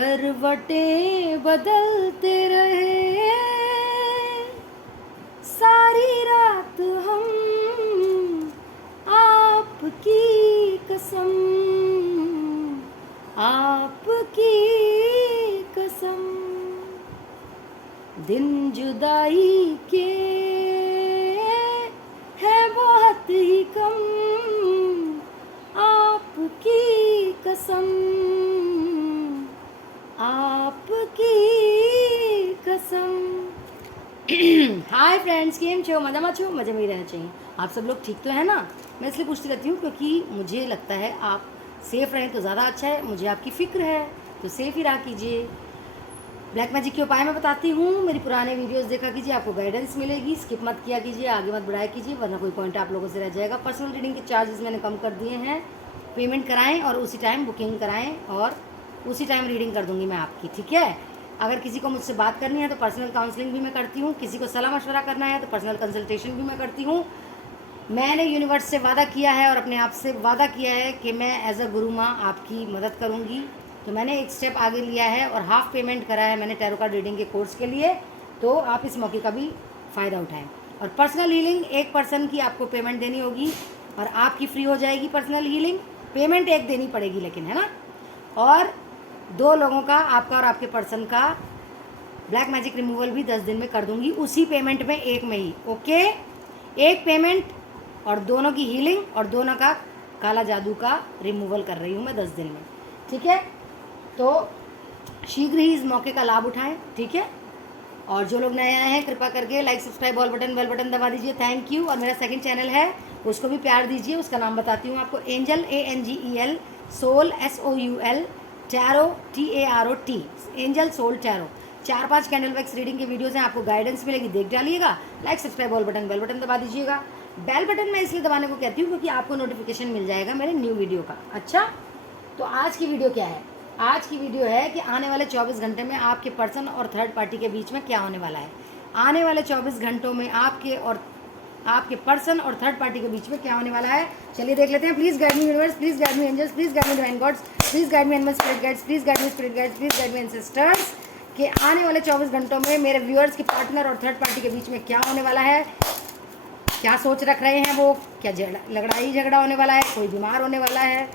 करवटें बदलते रहे सारी रात हम, आपकी कसम, आपकी कसम। दिन जुदाई के है बहुत ही कम, आपकी कसम, आपकी कसम। हाय फ्रेंड्स, केम छो? मज़ा छो? मज़े में ही रहना चाहिए। आप सब लोग ठीक तो है ना? मैं इसलिए पूछती रहती हूँ क्योंकि मुझे लगता है आप सेफ़ रहें तो ज़्यादा अच्छा है। मुझे आपकी फ़िक्र है तो सेफ़ ही रहा कीजिए। ब्लैक मैजिक के उपाय मैं बताती हूँ। मेरी पुराने वीडियोस देखा कीजिए, आपको गाइडेंस मिलेगी। स्किप मत किया कीजिए, आगे मत बढ़ाया कीजिए, वरना कोई पॉइंट आप लोगों से रह जाएगा। पर्सनल रीडिंग के चार्जेस मैंने कम कर दिए हैं। पेमेंट कराएं और उसी टाइम बुकिंग कराएं और उसी टाइम रीडिंग कर दूँगी मैं आपकी, ठीक है? अगर किसी को मुझसे बात करनी है तो पर्सनल काउंसलिंग भी मैं करती हूँ। किसी को सलाह मशवरा करना है तो पर्सनल कंसल्टेशन भी मैं करती हूँ। मैंने यूनिवर्स से वादा किया है और अपने आप से वादा किया है कि मैं एज अ गुरु माँ आपकी मदद करूँगी। तो मैंने एक स्टेप आगे लिया है और हाफ पेमेंट करा है मैंने टैरो कार्ड रीडिंग के कोर्स के लिए। तो आप इस मौके का भी फ़ायदा उठाएं। और पर्सनल हीलिंग एक पर्सन की आपको पेमेंट देनी होगी और आपकी फ्री हो जाएगी पर्सनल हीलिंग। पेमेंट एक देनी पड़ेगी लेकिन, है ना? और 2 लोगों का, आपका और आपके पर्सन का, ब्लैक मैजिक रिमूवल भी 10 दिन में कर दूंगी, उसी पेमेंट में, एक में ही। ओके, एक पेमेंट और दोनों की हीलिंग और दोनों का काला जादू का रिमूवल कर रही हूँ मैं 10 दिन में, ठीक है? तो शीघ्र ही इस मौके का लाभ उठाएं, ठीक है? और जो लोग नए आए हैं कृपा करके like, subscribe, all button, bell button दबा दीजिए। Thank you. और मेरा सेकंड चैनल है, उसको भी प्यार दीजिए। उसका नाम बताती हूँ आपको, angel, ANGEL, soul, SOUL, tarot, TAROT, angel soul tarot. 4-5 candle wax reading के वीडियोज़ हैं, आपको गाइडेंस मिलेगी, देख डालिएगा। Like, subscribe, all button, bell button दबा दीजिएगा। बेल बटन मैं इसलिए दबाने को कहती हूँ क्योंकि आपको नोटिफिकेशन मिल जाएगा मेरे न्यू वीडियो का। अच्छा, तो आज की वीडियो क्या है? आज की वीडियो है कि आने वाले 24 घंटे में आपके पर्सन और थर्ड पार्टी के बीच में क्या होने वाला है। आने वाले 24 घंटों में आपके पर्सन और थर्ड पार्टी के बीच में क्या होने वाला है, चलिए देख लेते हैं। Please guide me universe, please guide me angels, please guide me divine gods, please guide me animal spirit guides, please guide me spirit guides, please guide me ancestors, कि आने वाले 24 घंटों में मेरे व्यूअर्स के पार्टनर और थर्ड पार्टी के बीच में क्या होने वाला है। क्या सोच रख रहे हैं वो? क्या लड़ाई झगड़ा होने वाला है? कोई बीमार होने वाला है?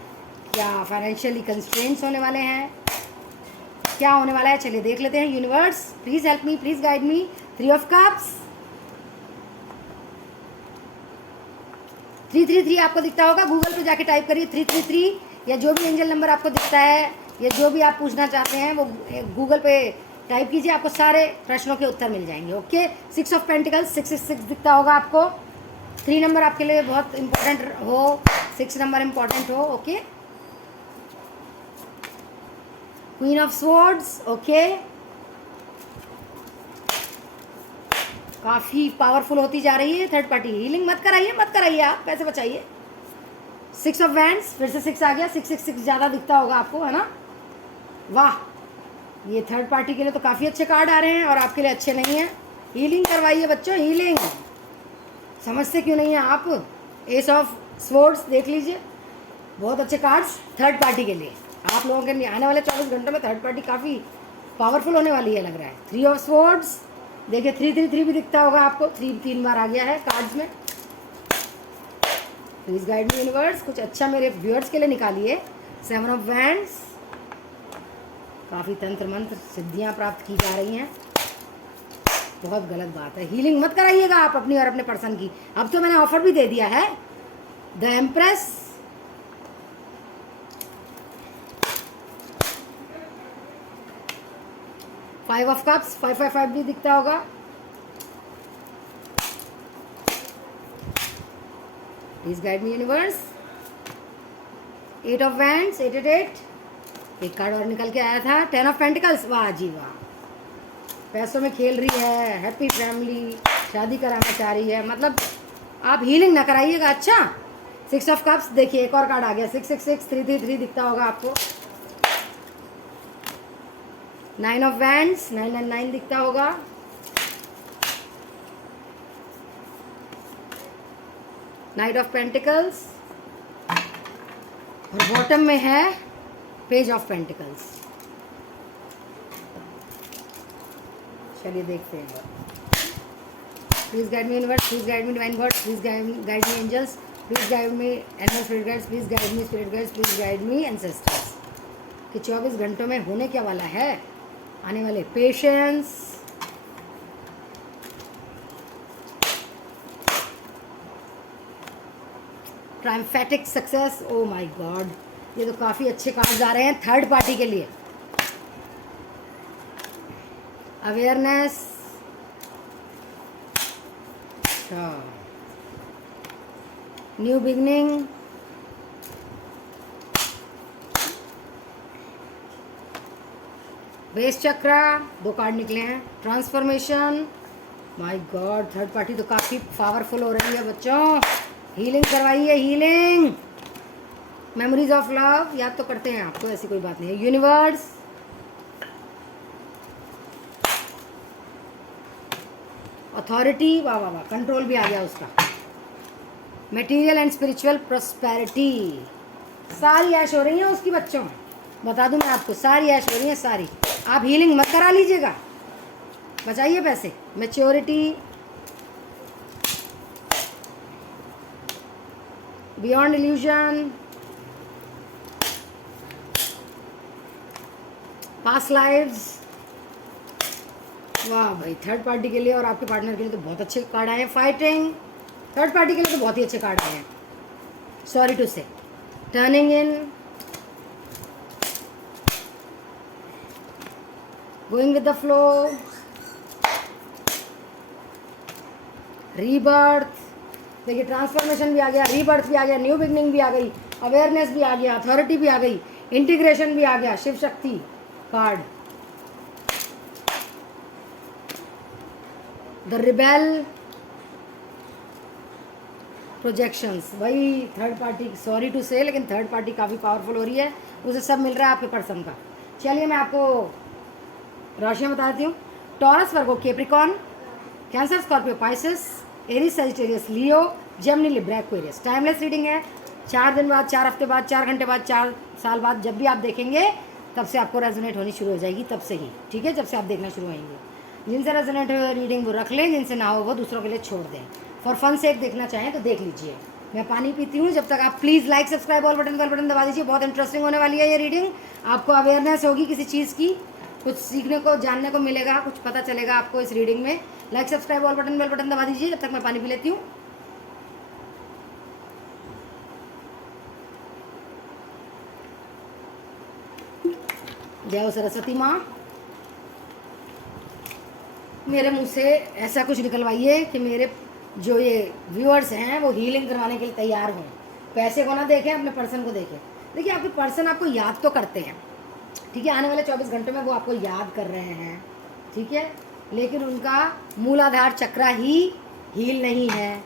क्या फाइनेंशियली कंस्ट्रेंट्स होने वाले हैं? क्या होने वाला है, चलिए देख लेते हैं। Universe please help me, please guide me. 3 of cups, 333 आपको दिखता होगा, गूगल पे जाके टाइप करिए 333, या जो भी एंजल नंबर आपको दिखता है या जो भी आप पूछना चाहते हैं वो गूगल पे टाइप कीजिए, आपको सारे प्रश्नों के उत्तर मिल जाएंगे। ओके, 6 ऑफ पेंटिकल्स, 666 दिखता होगा आपको। 3 नंबर आपके लिए बहुत इंपॉर्टेंट हो, 6 नंबर इंपॉर्टेंट हो। Okay, queen of swords, okay, काफ़ी पावरफुल होती जा रही है थर्ड पार्टी। हीलिंग मत कराइए, आप पैसे बचाइए। 6 ऑफ वैंड्स, फिर से 6 आ गया। 666 ज़्यादा दिखता होगा आपको, है ना? वाह, ये थर्ड पार्टी के लिए तो काफ़ी अच्छे कार्ड आ रहे हैं और आपके लिए अच्छे नहीं हैं। हीलिंग करवाइए बच्चों, हीलिंग। समझते क्यों नहीं हैं आप? एस ऑफ स्वॉर्ड्स देख लीजिए, बहुत अच्छे कार्ड्स थर्ड पार्टी के लिए। आप लोगों के आने वाले 24 घंटों में थर्ड पार्टी काफ़ी पावरफुल होने वाली है, लग रहा है। 3 ऑफ स्वॉर्ड्स, देखिए 333 भी दिखता होगा आपको, 3 बार आ गया है कार्ड्स में। प्लीज़ गाइड मी यूनिवर्स, कुछ अच्छा मेरे व्यूअर्स के लिए निकालिए। 7 ऑफ वैंड्स, काफ़ी तंत्र मंत्र सिद्धियाँ प्राप्त की जा रही हैं, बहुत गलत बात है। हीलिंग मत कराइएगा आप अपनी और अपने पर्सन की। अब तो मैंने ऑफर भी दे दिया है। The empress, five of cups, 555 भी दिखता होगा। Please guide me universe. 8 of wands, 888, एक कार्ड और निकल के आया था। 10 ऑफ पेंटिकल्स, वाह जी वाह, पैसों में खेल रही है, हैप्पी फैमिली, शादी कराना चाह रही है, मतलब आप हीलिंग ना कराइएगा। अच्छा, 6 ऑफ कप्स, देखिए एक और कार्ड आ गया, 666, 333 दिखता होगा आपको। 9 ऑफ वैंड्स, 999 दिखता होगा। नाइट ऑफ पेंटिकल्स, और बॉटम में है पेज ऑफ पेंटिकल्स। चलिए देखते हैं। Please guide me universe, please guide me divine god, please guide me angels, please guide me animal spirit guides, please guide me spirit guides, please guide me ancestors कि 24 घंटों में होने क्या वाला है आने वाले। Patience, triumphant success. Oh my God, ये तो काफ़ी अच्छे कार्ड्स आ रहे हैं थर्ड पार्टी के लिए। अवेयरनेस, न्यू बिगनिंग, बेस चक्रा, 2 कार्ड निकले हैं। Transformation, my God third party तो काफ़ी पावरफुल हो रही है बच्चों। हीलिंग करवाइए, हीलिंग। मेमोरीज ऑफ लव याद तो करते हैं आपको, ऐसी कोई बात नहीं है। यूनिवर्स, अथॉरिटी, वाह वाह वाह, कंट्रोल भी आ गया उसका। मटेरियल एंड स्पिरिचुअल प्रोस्पेरिटी, सारी ऐश हो रही है उसकी बच्चों, बता दूं मैं आपको, सारी ऐश हो रही है सारी। आप हीलिंग मत करा लीजिएगा, बचाइए पैसे। Maturity, beyond illusion, past lives. वाह भाई, थर्ड पार्टी के लिए और आपके पार्टनर के लिए तो बहुत अच्छे कार्ड आए हैं। फाइटिंग, थर्ड पार्टी के लिए तो बहुत ही अच्छे कार्ड आए हैं, सॉरी टू से। Turning in, going with the flow, rebirth. देखिए ट्रांसफॉर्मेशन भी आ गया, रीबर्थ भी आ गया, न्यू बिगनिंग भी आ गई, अवेयरनेस भी आ गया, अथॉरिटी भी आ गई, इंटीग्रेशन भी आ गया, Shiv Shakti card, the rebel, projections. वही थर्ड पार्टी, सॉरी टू से, लेकिन थर्ड पार्टी काफ़ी पावरफुल हो रही है, उसे सब मिल रहा है आपके पर्सन का। चलिए मैं आपको राशियाँ बताती हूँ। Taurus, Virgo, Capricorn, Cancer, Scorpio, Pisces, Aries, Sagittarius, Leo, Gemini, Libra, Aquarius. Timeless reading है, 4 दिन बाद, 4 हफ्ते बाद, 4 घंटे बाद, 4 साल बाद, जब भी आप देखेंगे तब से आपको रेजोनेट होनी शुरू हो जाएगी, तब से ही, ठीक है, जब से आप देखना शुरू होंगे। जिनसे रेजोनेट रीडिंग वो रख लें, जिनसे ना हो वो दूसरों के लिए छोड़ दें। फॉर फन से एक देखना चाहें तो देख लीजिए। मैं पानी पीती हूँ, जब तक आप please like, subscribe, all button, bell button दबा दीजिए। बहुत इंटरेस्टिंग होने वाली है ये रीडिंग, आपको अवेयरनेस होगी किसी चीज़ की, कुछ सीखने को, जानने को मिलेगा, कुछ पता चलेगा आपको इस रीडिंग में। Like, subscribe, all button, bell button दबा दीजिए। जब तक मैं पानी पी लेती हूँ। जय हो सरस्वती माँ। मेरे मुंह से ऐसा कुछ निकलवाइए कि मेरे जो ये व्यूअर्स हैं वो हीलिंग करवाने के लिए तैयार हों। पैसे को ना देखें, अपने पर्सन को देखें। देखिए आपके पर्सन आपको याद तो करते हैं, ठीक है, आने वाले 24 घंटे में वो आपको याद कर रहे हैं, ठीक है, लेकिन उनका मूलाधार चक्रा ही हील नहीं है,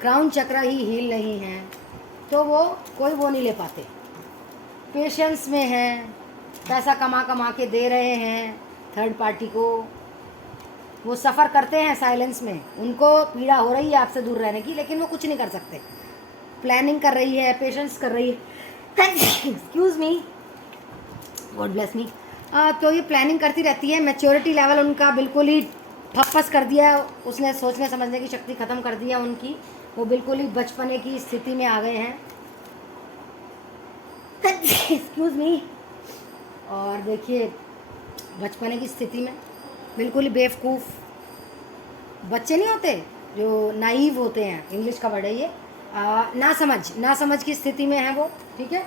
क्राउन चक्रा ही हील नहीं है, तो वो कोई वो नहीं ले पाते। पेशेंस में है, पैसा कमा कमा के दे रहे हैं थर्ड पार्टी को, वो सफ़र करते हैं साइलेंस में, उनको पीड़ा हो रही है आपसे दूर रहने की, लेकिन वो कुछ नहीं कर सकते। प्लानिंग कर रही है, पेशेंस कर रही है, excuse me, God bless me. तो ये प्लानिंग करती रहती है। मैच्योरिटी लेवल उनका बिल्कुल ही ठप्पस कर दिया है, उसने सोचने समझने की शक्ति ख़त्म कर दिया उनकी, वो बिल्कुल ही बचपने की स्थिति में आ गए हैं, एक्सक्यूज़ मी। और देखिए बचपने की स्थिति में बिल्कुल ही बेवकूफ़, बच्चे नहीं होते जो नाइव होते हैं, इंग्लिश का वर्ड है ये, ना समझ की स्थिति में है वो, ठीक है।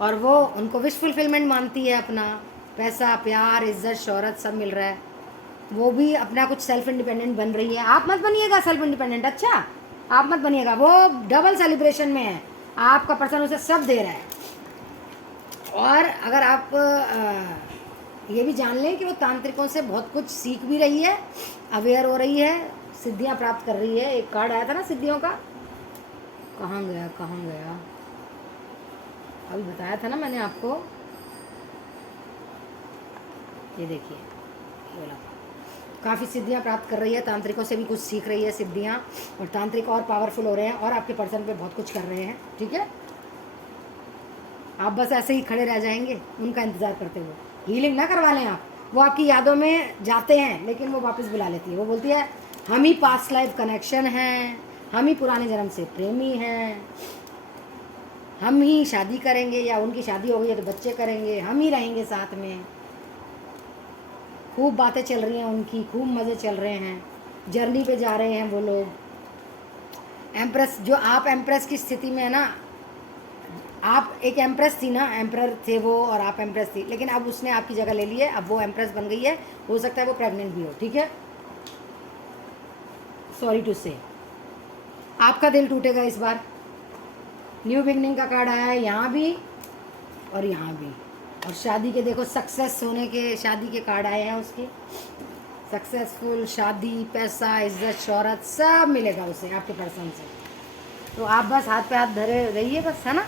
और वो उनको विश फुलफिलमेंट मानती है, अपना पैसा, प्यार, इज्जत, शोहरत सब मिल रहा है, वो भी अपना कुछ सेल्फ इंडिपेंडेंट बन रही है। आप मत बनिएगा सेल्फ इंडिपेंडेंट, अच्छा आप मत बनिएगा, वो डबल सेलिब्रेशन में है, आपका पर्सन उसे सब दे रहा है। और अगर आप ये भी जान लें कि वो तांत्रिकों से बहुत कुछ सीख भी रही है, अवेयर हो रही है, सिद्धियां प्राप्त कर रही है। एक कार्ड आया था ना सिद्धियों का, कहाँ गया, अभी बताया था ना मैंने आपको, ये देखिए, बोला काफ़ी सिद्धियां प्राप्त कर रही है, तांत्रिकों से भी कुछ सीख रही है सिद्धियां, और तांत्रिक और पावरफुल हो रहे हैं और आपके पर्सन पे बहुत कुछ कर रहे हैं, ठीक है। आप बस ऐसे ही खड़े रह जाएंगे उनका इंतज़ार करते हुए। हीलिंग ना करवा लें आप, वो आपकी यादों में जाते हैं लेकिन वो वापस बुला लेती है। वो बोलती है हम ही पास्ट लाइफ कनेक्शन हैं, हम ही पुराने जन्म से प्रेमी हैं, हम ही शादी करेंगे, या उनकी शादी हो गई है तो बच्चे करेंगे, हम ही रहेंगे साथ में। खूब बातें चल रही हैं उनकी, खूब मज़े चल रहे हैं, जर्नी पे जा रहे हैं वो लोग। एम्प्रेस, जो आप एम्प्रेस की स्थिति में है ना, आप एक एम्प्रेस थी ना, एम्प्रर थे वो और आप एम्प्रेस थी, लेकिन अब उसने आपकी जगह ले ली है, अब वो एम्प्रेस बन गई है। हो सकता है वो प्रेग्नेंट भी हो, ठीक है, सॉरी टू से। आपका दिल टूटेगा इस बार। न्यू बिगनिंग का कार्ड आया है यहाँ भी और यहाँ भी, और शादी के देखो सक्सेस होने के, शादी के कार्ड आए हैं उसके। सक्सेसफुल, शादी, पैसा, इज्जत, शोहरत सब मिलेगा उसे आपके पर्सन से। तो आप बस हाथ पे हाथ धरे रहिए बस, है ना।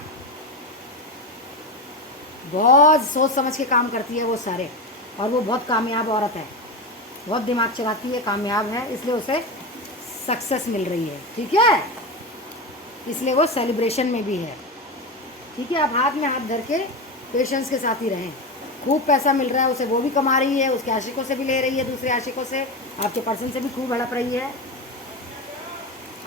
बहुत सोच समझ के काम करती है वो सारे, और वो बहुत कामयाब औरत है, बहुत दिमाग चलाती है, कामयाब है, इसलिए उसे सक्सेस मिल रही है, ठीक है, इसलिए वो सेलिब्रेशन में भी है, ठीक है। आप हाथ में हाथ धर के पेशेंस के साथ ही रहें। खूब पैसा मिल रहा है उसे, वो भी कमा रही है, उसके आशिकों से भी ले रही है, दूसरे आशिकों से, आपके पर्सन से भी खूब हड़प रही है।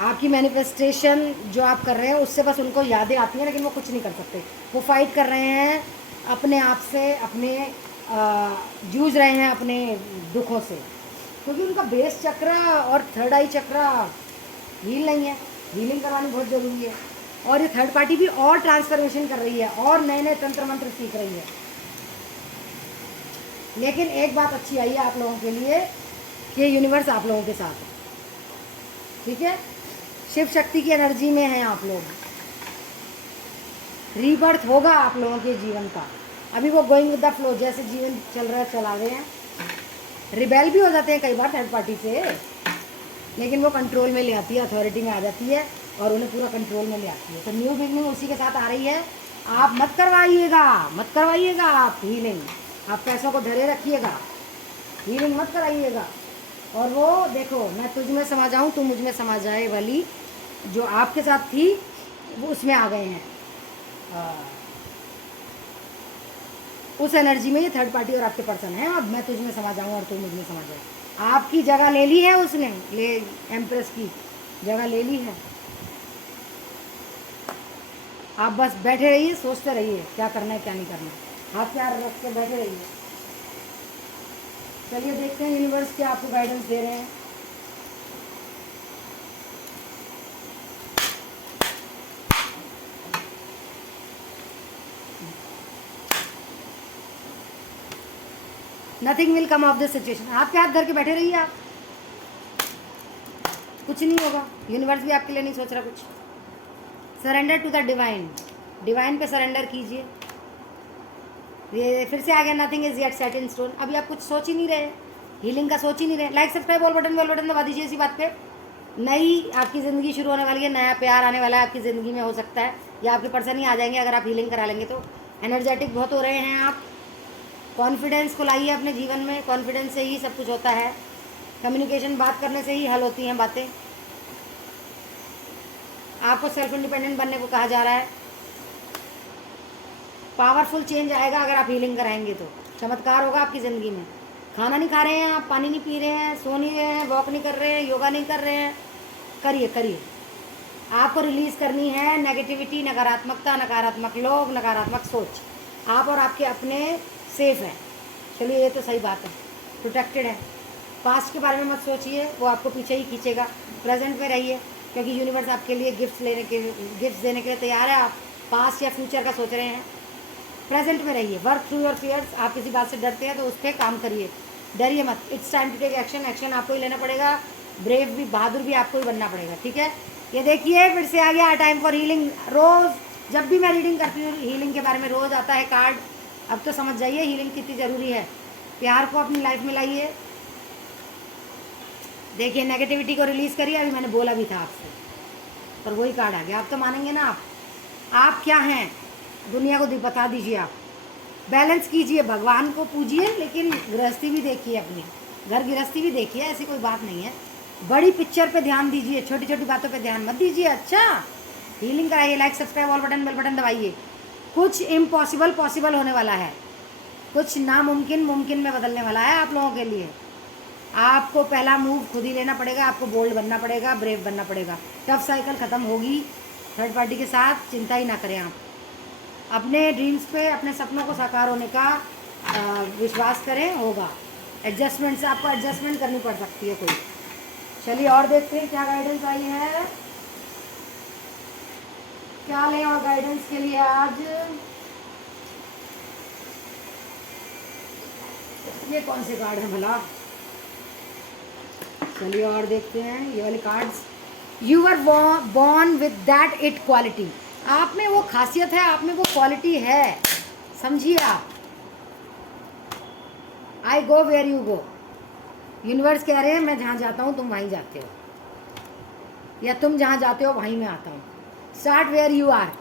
आपकी मैनिफेस्टेशन जो आप कर रहे हैं उससे बस उनको यादें आती हैं, लेकिन वो कुछ नहीं कर सकते। वो फाइट कर रहे हैं अपने आप से, अपने जूझ रहे हैं अपने दुखों से, क्योंकि उनका बेस चक्र और थर्ड आई चक्र हील नहीं है। हीलिंग करवानी बहुत ज़रूरी है। और ये थर्ड पार्टी भी और ट्रांसफॉर्मेशन कर रही है और नए नए तंत्र मंत्र सीख रही है। लेकिन एक बात अच्छी आई है आप लोगों के लिए कि यूनिवर्स आप लोगों के साथ है, ठीक है। शिव शक्ति की एनर्जी में हैं आप लोग। रीबर्थ होगा आप लोगों के जीवन का। अभी वो गोइंग विद द फ्लो, जैसे जीवन चल रहा है चला रहे हैं। रिबेल भी हो जाते हैं कई बार थर्ड पार्टी से, लेकिन वो कंट्रोल में ले आती है, अथॉरिटी में आ जाती है और उन्हें पूरा कंट्रोल में ले आती है। तो न्यू बिगनिंग उसी के साथ आ रही है। आप मत करवाइएगा, मत करवाइएगा आप हीलिंग, आप पैसों को धरे रखिएगा, हीलिंग मत कराइएगा। और वो देखो, मैं तुझ में समा जाऊँ तू मुझ में समा जाए वाली जो आपके साथ थी वो उसमें आ गए हैं। उस एनर्जी में ये थर्ड पार्टी और आपके पर्सन है। अब मैं तुझ में समा जाऊँ और तू मुझ में समा जाए, आपकी जगह ले ली है उसने, ले एम्प्रेस की जगह ले ली है। आप बस बैठे रहिए, सोचते रहिए क्या करना है क्या नहीं करना है, हाथ प्यार रख के बैठे रहिए। चलिए देखते हैं यूनिवर्स क्या आपको गाइडेंस दे रहे हैं। Nothing will come of this situation. हाथ पे हाथ धर के बैठे रहिए आप, कुछ नहीं होगा। यूनिवर्स भी आपके लिए नहीं सोच रहा कुछ। Surrender to the divine, divine पे सरेंडर कीजिए। ये फिर से आ गया, nothing is yet set in stone. अभी आप कुछ सोच ही नहीं रहे, हीलिंग का सोच ही नहीं रहे। लाइक सब्सक्राइब ऑल बटन दबा दीजिए इसी बात पे। नई आपकी ज़िंदगी शुरू होने वाली है, नया प्यार आने वाला है आपकी ज़िंदगी में, हो सकता है या आपके पर्सन ही आ जाएंगे अगर आप हीलिंग करा लेंगे तो। एनर्जेटिक बहुत हो रहे हैं आप। कॉन्फिडेंस को लाइए अपने जीवन में, कॉन्फिडेंस से ही सब कुछ होता है। कम्युनिकेशन, बात करने से ही हल होती हैं बातें। आपको सेल्फ इंडिपेंडेंट बनने को कहा जा रहा है। पावरफुल चेंज आएगा अगर आप हीलिंग कराएंगे तो। चमत्कार होगा आपकी ज़िंदगी में। खाना नहीं खा रहे हैं आप, पानी नहीं पी रहे हैं, सो नहीं रहे हैं, वॉक नहीं कर रहे हैं, योगा नहीं कर रहे हैं, करिए करिए। आपको रिलीज़ करनी है नेगेटिविटी, नकारात्मकता, नकारात्मक लोग, नकारात्मक सोच। आप और आपके अपने सेफ हैं। चलिए ये तो सही बात है, प्रोटेक्टेड है। पास्ट के बारे में मत सोचिए, वो आपको पीछे ही खींचेगा। प्रेजेंट में रहिए, क्योंकि यूनिवर्स आपके लिए गिफ्ट्स देने के लिए तैयार है। आप पास्ट या फ्यूचर का सोच रहे हैं, प्रेजेंट में रहिए। Work through your fears. आप किसी बात से डरते हैं तो उस पर काम करिए, डरिए मत। It's time to take action. Action आपको ही लेना पड़ेगा। ब्रेव भी, बहादुर भी आपको ही बनना पड़ेगा, ठीक है। ये देखिए फिर से आ गया टाइम फॉर हीलिंग। रोज़ जब भी मैं रीडिंग करती हूँ हीलिंग के बारे में रोज़ आता है कार्ड। अब तो समझ जाइए हीलिंग कितनी ज़रूरी है। प्यार को अपनी लाइफ में लाइए। देखिए नेगेटिविटी को रिलीज़ करिए। अभी मैंने बोला भी था आपसे, पर वही कार्ड आ गया। आप तो मानेंगे ना। आप क्या हैं दुनिया को बता दीजिए। आप बैलेंस कीजिए, भगवान को पूजिए, लेकिन गृहस्थी भी देखिए, अपनी घर गृहस्थी भी देखिए। ऐसी कोई बात नहीं है। बड़ी पिक्चर पे ध्यान दीजिए, छोटी छोटी बातों पे ध्यान मत दीजिए। अच्छा, हीलिंग कराइए। Like subscribe all button bell button दबाइए। कुछ इम्पॉसिबल पॉसिबल होने वाला है, कुछ नामुमकिन मुमकिन में बदलने वाला है आप लोगों के लिए। आपको पहला मूव खुद ही लेना पड़ेगा, आपको बोल्ड बनना पड़ेगा, ब्रेव बनना पड़ेगा। टफ साइकिल ख़त्म होगी थर्ड पार्टी के साथ, चिंता ही ना करें आप। अपने ड्रीम्स पे, अपने सपनों को साकार होने का विश्वास करें, होगा। एडजस्टमेंट से आपको एडजस्टमेंट करनी पड़ सकती है कोई। चलिए और देखते हैं क्या गाइडेंस आई है, क्या लें और गाइडेंस के लिए आज। ये कौन से कार्ड है भला, चलिए और देखते हैं ये वाले cards. You are born with that it quality, आप में वो खासियत है, आप में वो क्वालिटी है, समझिए आप। I go where you go, universe कह रहे हैं मैं जहाँ जाता हूँ तुम वहीं जाते हो, या तुम जहाँ जाते हो वहीं मैं आता हूँ। स्टार्ट वेयर यू आर,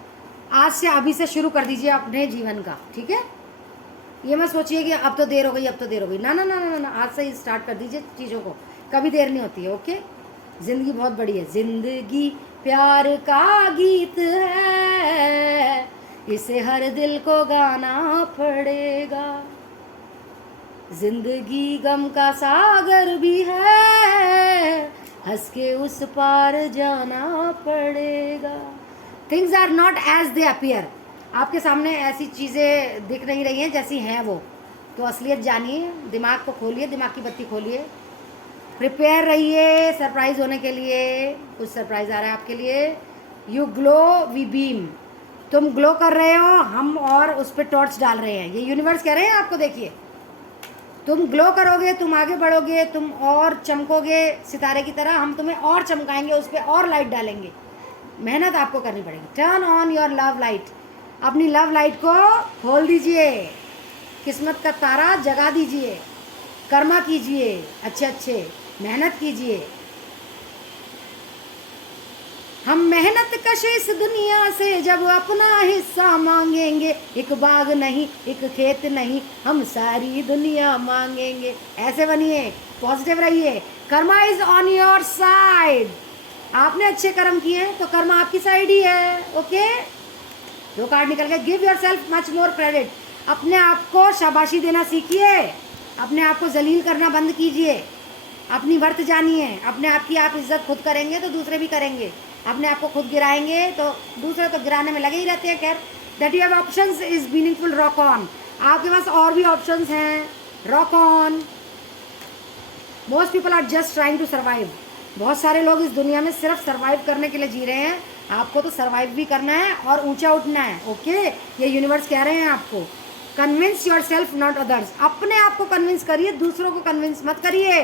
आज से अभी से शुरू कर दीजिए अपने जीवन का, ठीक है। ये मत सोचिए कि अब तो देर हो गई, अब तो देर हो गई, ना ना ना ना ना, आज से ही स्टार्ट कर दीजिए चीज़ों को, कभी देर नहीं होती है। ओके, ज़िंदगी बहुत बड़ी है, ज़िंदगी प्यार का गीत है, इसे हर दिल को गाना पड़ेगा। जिंदगी गम का सागर भी है, हंस के उस पार जाना पड़ेगा। Things are not as they appear, आपके सामने ऐसी चीज़ें दिख नहीं रही हैं जैसी हैं वो, तो असलियत जानिए, दिमाग को खोलिए, दिमाग की बत्ती खोलिए, प्रिपेयर रहिए सरप्राइज होने के लिए। कुछ सरप्राइज आ रहा है आपके लिए। यू ग्लो वी बीम, तुम ग्लो कर रहे हो, हम और उस पर टॉर्च डाल रहे हैं, ये यूनिवर्स कह रहे हैं आपको। देखिए, तुम ग्लो करोगे, तुम आगे बढ़ोगे, तुम और चमकोगे सितारे की तरह, हम तुम्हें और चमकाएंगे, उस पर और लाइट डालेंगे। मेहनत आपको करनी पड़ेगी। Turn on your love light, अपनी लव लाइट को खोल दीजिए, किस्मत का तारा जगा दीजिए, कर्मा कीजिए, अच्छे अच्छे मेहनत कीजिए। हम मेहनत कश इस दुनिया से जब अपना हिस्सा मांगेंगे, एक बाग नहीं एक खेत नहीं, हम सारी दुनिया मांगेंगे। ऐसे बनिए, पॉजिटिव रहिए, Karma is on your side. आपने अच्छे कर्म किए हैं तो कर्मा आपकी साइड ही है। ओके, दो कार्ड निकल गए। Give your self much more credit, अपने आप को शाबाशी देना सीखिए, अपने आप को जलील करना बंद कीजिए, अपनी वर्थ जानिए। अपने आप की आप इज्जत खुद करेंगे तो दूसरे भी करेंगे, अपने आप को खुद गिराएंगे तो दूसरे तो गिराने में लगे ही रहते हैं। खैर, that you have options is meaningful, rock on, आपके पास और भी ऑप्शंस हैं, rock on. Most people are just trying to survive, बहुत सारे लोग इस दुनिया में सिर्फ सर्वाइव करने के लिए जी रहे हैं, आपको तो सर्वाइव भी करना है और ऊंचा उठना है। ओके, ये यूनिवर्स कह रहे हैं आपको। Convince your self not others, अपने आप को कन्विंस करिए, दूसरों को कन्विंस मत करिए।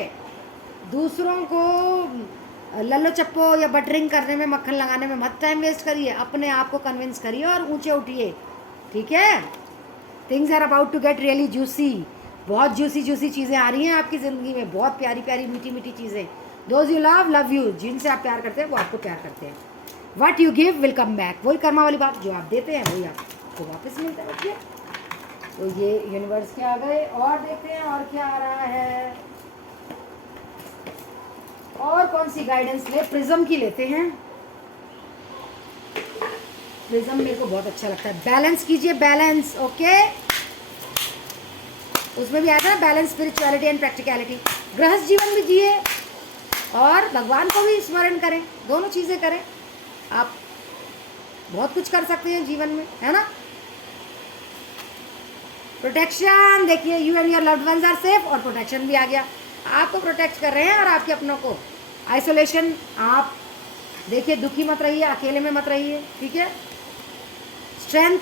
दूसरों को लल्लो चप्पो या बटरिंग करने में, मक्खन लगाने में मत टाइम वेस्ट करिए, अपने आप को कन्विंस करिए और ऊंचे उठिए, ठीक है। Things are about to get really juicy, बहुत जूसी जूसी चीज़ें आ रही हैं आपकी ज़िंदगी में, बहुत प्यारी प्यारी मीठी मीठी चीज़ें। Those you love love you, जिनसे आप प्यार करते हैं वो आपको प्यार करते हैं। What you give will come back, वही कर्मा वाली बात, जो आप देते हैं वही आपको वापस मिलता है। ओके, तो ये यूनिवर्स के आ गए। और देखते हैं और क्या आ रहा है, और कौन सी गाइडेंस ले। प्रिज्म की लेते हैं, प्रिज्म मेरे को बहुत अच्छा लगता है। बैलेंस कीजिए, बैलेंस। ओके, उसमें भी आता है बैलेंस, स्पिरिचुअलिटी एंड प्रैक्टिकलिटी। गृहस्थ जीवन भी जिए और भगवान को भी स्मरण करें, दोनों चीज़ें करें। आप बहुत कुछ कर सकते हैं जीवन में, है ना। प्रोटेक्शन, देखिए, you and your loved ones are safe, और प्रोटेक्शन भी आ गया, आपको प्रोटेक्ट कर रहे हैं और आपके अपनों को। आइसोलेशन, आप देखिए, दुखी मत रहिए, अकेले में मत रहिए, ठीक है। स्ट्रेंथ,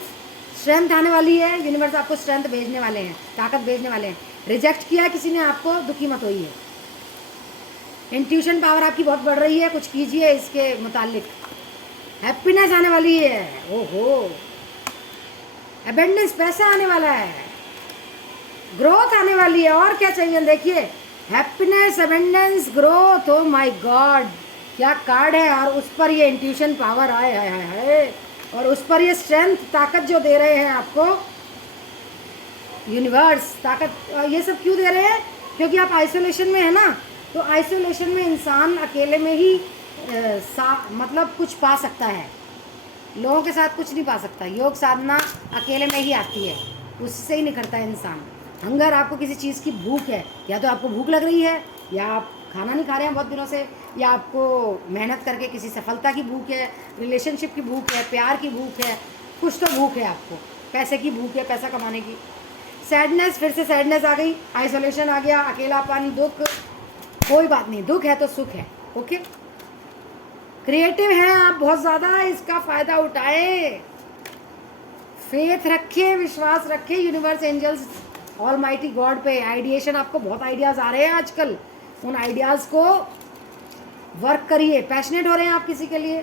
स्ट्रेंथ आने वाली है, यूनिवर्स आपको स्ट्रेंथ भेजने वाले हैं, ताकत भेजने वाले हैं। रिजेक्ट किया किसी ने आपको, दुखी मत होइए। इंट्यूशन पावर आपकी बहुत बढ़ रही है, कुछ कीजिए इसके मुतालिक। हैप्पीनेस आने वाली है, ओहो, अबेंडेंस, पैसा आने वाला है, ग्रोथ आने वाली है, और क्या चाहिए। देखिए, happiness, abundance, growth, O my God, क्या कार्ड है। और उस पर ये इंट्यूशन पावर आए है, और उस पर ये स्ट्रेंथ, ताकत जो दे रहे हैं आपको यूनिवर्स, ताकत। ये सब क्यों दे रहे हैं, क्योंकि आप आइसोलेशन में है ना, तो आइसोलेशन में इंसान अकेले में ही मतलब कुछ पा सकता है। लोगों के साथ कुछ नहीं पा सकता। योग साधना अकेले में ही आती है, उससे ही निखरता है इंसान। हंगर, आपको किसी चीज़ की भूख है, या तो आपको भूख लग रही है, या आप खाना नहीं खा रहे हैं बहुत दिनों से, या आपको मेहनत करके किसी सफलता की भूख है, रिलेशनशिप की भूख है, प्यार की भूख है, कुछ तो भूख है आपको, पैसे की भूख है, पैसा कमाने की। सैडनेस, फिर से सैडनेस आ गई, आइसोलेशन आ गया, अकेलापन, दुख। कोई बात नहीं, दुख है तो सुख है। ओके, क्रिएटिव हैं आप बहुत ज़्यादा, इसका फ़ायदा उठाएं, फेथ रखिए, विश्वास रखिए यूनिवर्स, एंजल्स, ऑलमाइटी गॉड पे। आइडिएशन, आपको बहुत आइडियाज़ आ रहे हैं आजकल, उन आइडियाज़ को वर्क करिए। पैशनेट हो रहे हैं आप किसी के लिए,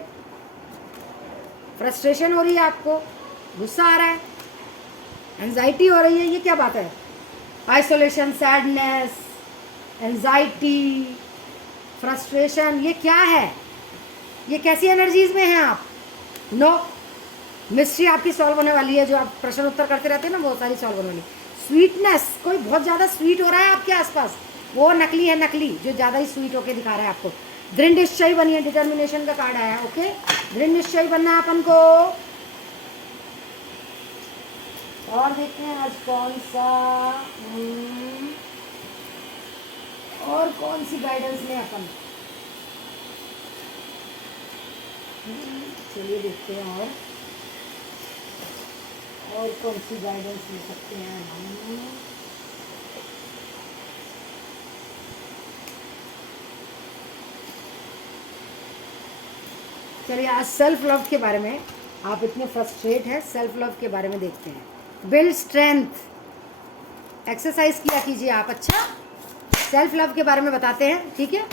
फ्रस्ट्रेशन हो रही है आपको, गुस्सा आ रहा है, एंजाइटी हो रही है, ये क्या बात है? आइसोलेशन, सैडनेस, एंजाइटी, फ्रस्ट्रेशन, ये क्या है? ये कैसी एनर्जीज में हैं आप? नो, मिस्ट्री आपकी सॉल्व होने वाली है। जो आप प्रश्न उत्तर करते रहते हैं ना, बहुत सारी सॉल्व होने वाली। स्वीटनेस, कोई बहुत ज़्यादा स्वीट हो रहा है आपके आसपास, वो नकली है, नकली जो ज़्यादा ही स्वीट होके दिखा रहा है आपको। दृढ़ निश्चय बनिए, डिटर्मिनेशन का कार्ड आया है। ओके, दृढ़ निश्चय बनना है अपन को। और देखते हैं आज कौन सा और कौन सी गाइडेंस लें अपन। चलिए देखते हैं और कौन सी गाइडेंस ले सकते हैं हम। चलिए आज सेल्फ लव के बारे में, आप इतने फ्रस्ट्रेट हैं, सेल्फ लव के बारे में देखते हैं। बिल्ड स्ट्रेंथ, एक्सरसाइज किया कीजिए आप। अच्छा, सेल्फ लव के बारे में बताते हैं, ठीक है।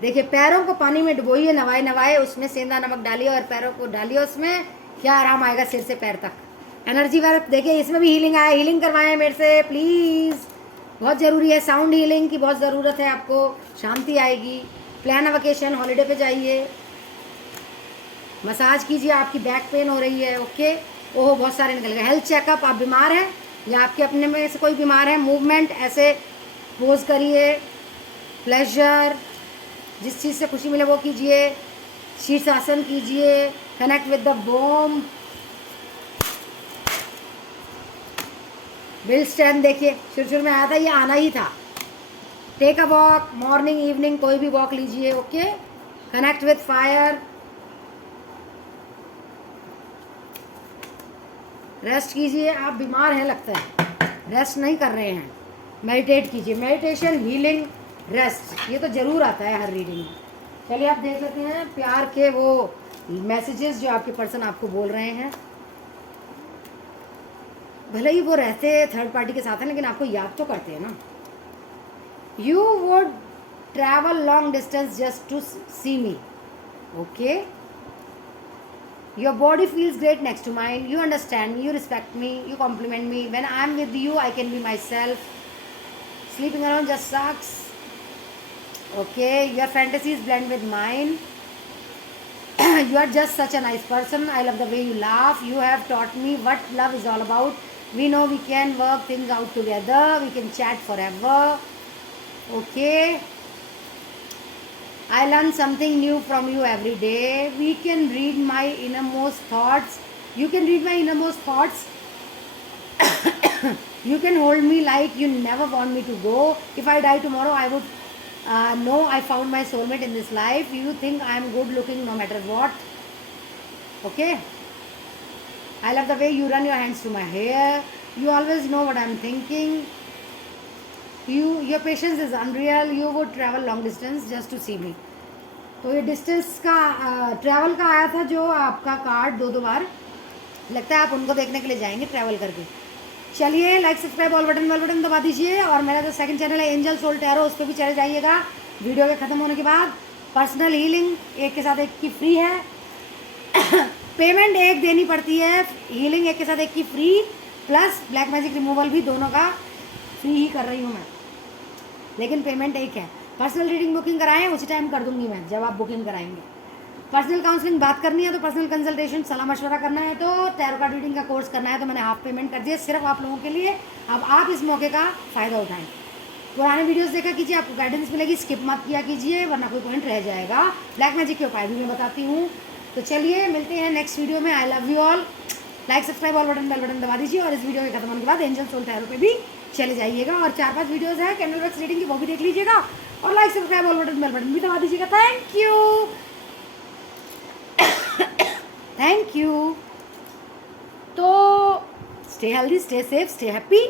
देखिए, पैरों को पानी में डुबोइए, नवाए नवाए, उसमें सेंधा नमक डालिए और पैरों को डालिए उसमें, क्या आराम आएगा सिर से पैर तक। एनर्जी वर्क, देखिए इसमें भी हीलिंग आया, हीलिंग करवाएं मेरे से प्लीज़, बहुत ज़रूरी है। साउंड हीलिंग की बहुत ज़रूरत है आपको, शांति आएगी। प्लान अ वेकेशन, हॉलीडे पे जाइए, मसाज कीजिए, आपकी बैक पेन हो रही है। ओके, ओहो बहुत सारे निकल गए। हेल्थ चेकअप, आप बीमार हैं या आपके अपने में से कोई बीमार है, मूवमेंट, ऐसे पोज करिए। प्लेजर, जिस चीज़ से खुशी मिले वो कीजिए। शीर्षासन कीजिए, कनेक्ट विद द बोम। बिल स्ट्रेंथ, देखिए शुरू में आया था, ये आना ही था। Take a walk, morning evening कोई भी वॉक लीजिए। Okay, connect with fire, rest कीजिए। आप बीमार हैं लगता है, रेस्ट नहीं कर रहे हैं, मेडिटेट कीजिए। मेडिटेशन, हीलिंग, रेस्ट, ये तो ज़रूर आता है हर रीडिंग में। चलिए आप देख लेते हैं प्यार के वो मैसेजेस जो आपके पर्सन आपको बोल रहे हैं। भले ही वो रहते थर्ड पार्टी के साथ हैं, लेकिन आपको याद तो करते हैं ना। You would travel long distance just to see me. Okay, your body feels great next to mine, you understand me, you respect me, you compliment me. When I'm with you, I can be myself. Sleeping around just sucks. Okay, your fantasies blend with mine. You are just such a nice person. I love the way you laugh. You have taught me what love is all about. We know we can work things out together. We can chat forever. Okay, I learn something new from you every day. We can read my innermost thoughts. You can read my innermost thoughts. You can hold me like you never want me to go. If I die tomorrow, I would know I found my soulmate in this life. You think I am good looking no matter what. Okay? I love the way you run your hands through my hair. You always know what I am thinking. Your patience is unreal. You would travel long distance just to see me. तो ये distance का travel का आया था जो आपका card दो बार, लगता है आप उनको देखने के लिए जाएंगे ट्रैवल करके। चलिए लाइक सब्सक्राइब ऑल बटन दबा दीजिए। और मेरा जो सेकंड चैनल है एंजल सोल टैरो, उस पर भी चले जाइएगा वीडियो के ख़त्म होने के बाद। पर्सनल हीलिंग एक के साथ एक की फ्री है। पेमेंट एक देनी पड़ती है, हीलिंग एक के साथ एक की free, plus black magic removal भी, दोनों का फ्री ही कर रही हूँ मैं, लेकिन पेमेंट एक है। पर्सनल रीडिंग बुकिंग कराएं, उसी टाइम कर दूंगी मैं जब आप बुकिंग कराएंगे। पर्सनल काउंसलिंग बात करनी है तो पर्सनल कंसल्टेशन, सलाह मशवरा करना है तो टैरो कार्ड रीडिंग का कोर्स करना है तो मैंने हाफ पेमेंट कर दिया सिर्फ आप लोगों के लिए। अब आप इस मौके का फ़ायदा उठाएं। पुराने वीडियोस देखा कीजिए, आपको गाइडेंस मिलेगी, स्किप मत किया कीजिए वरना कोई पॉइंट रह जाएगा। ब्लैक मैजिक के उपाय भी मैं बताती हूँ, तो चलिए मिलते हैं नेक्स्ट वीडियो में। I love you all. Like subscribe और बटन बेल बटन दबा दीजिए और इस वीडियो के खत्म होने के बाद एंजल सोल टैरो पे भी चले जाइएगा और 4-5 वीडियोस हैं कैंडल वैक्स रीडिंग की, वो भी देख लीजिएगा और लाइक सब्सक्राइब और बटन बेल बटन भी दबा दीजिएगा। Thank you thank you. तो stay healthy, stay safe, stay happy.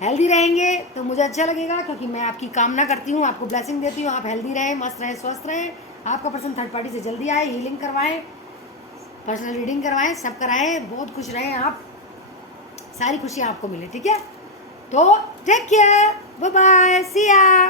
Healthy रहेंगे तो मुझे अच्छा लगेगा, क्योंकि मैं आपकी कामना करती हूँ, आपको ब्लेसिंग देती हूँ। आप हेल्दी रहें, मस्त रहें, स्वस्थ रहें, आपका पर्सन थर्ड पार्टी से जल्दी आए, हीलिंग करवाएं, पर्सनल रीडिंग करवाएं, सब कराएं, बहुत खुश रहें आप, सारी खुशियाँ आपको मिले, ठीक है। तो टेक केयर, बाय बाय, सी या।